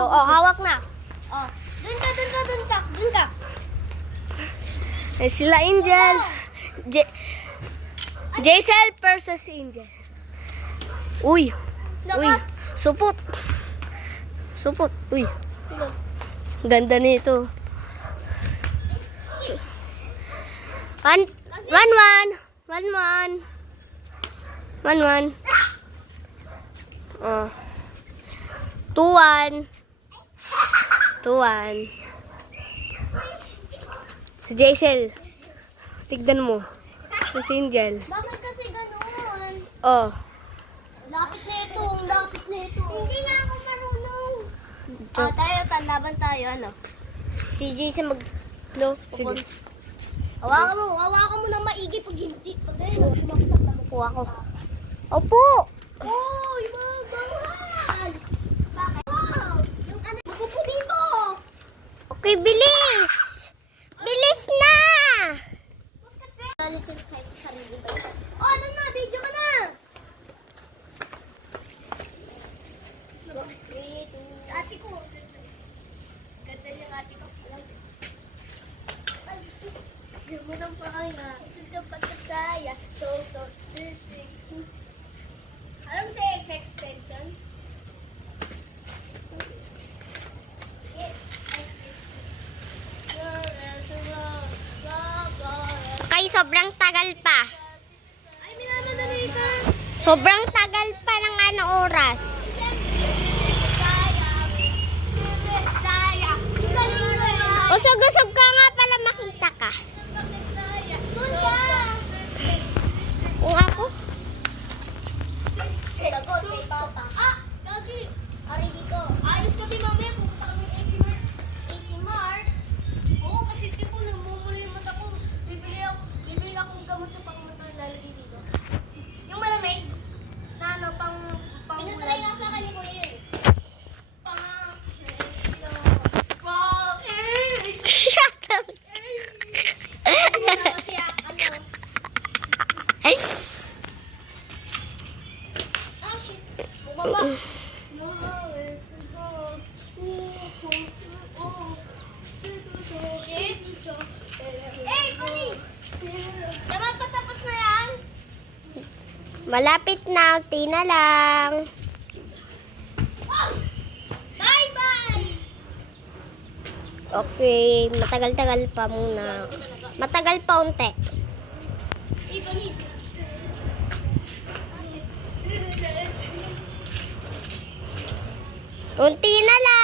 ikaw. Oh, hawak na. Oh, dun ka. Eh, sila Angel. Jaisel versus Angel. Uy. Lakas. Supot. Uy. Ganda nito. 1-1. 1-1. Oh. 2-1. Si Jaisel. Tignan mo. Si Angel. Bakit kasi ganoon? Oh. Lapit na ito. Hindi nga ako marunong. Laban tayo, ano? Si Jason Sige. Hawakan mo ng maigi pag hindi. Pag ayun, kumaksak na kukuha ko. Opo! Oy, magbawal! Bakit? Wow! Yung ano, magupo dito! Okay, bilis! Bilis na! Kasi, ano siya kahit sa sarili ba? Oh, ano na? Video ka na! Sa ate ko. Ganda yung ate ko. Alam mo nang pakanga. Ito ka patataya. So, busy. Alam mo sa extension? Kay sobrang tagal pa. Ay, minamadali ka. Sobrang tagal pa ng ano oras. Usog-usog ka nga pala makita ka. Doon ka. Kung ako? Sagot, may papa. Ah! Gagi! Ari dito. Ayos kami mamaya. Pupunta kami ng AC Mart. AC Mart? Oo, kasi di ko namumula yung mata ko. Bibili akong gamot sa pangamata na lalagay dito. Yung malamig? Na ano, pang pinatry nga sa akin ni Kuya yun. Shut up! Hindi mo na kasi ano. Ah, shit. Bumaba. Hey, police! Dapat patapos na yan? Malapit na, unti na lang. Bye-bye! Okay, matagal-tagal pa muna. Matagal pa unti. Hey, police! Unti na lang.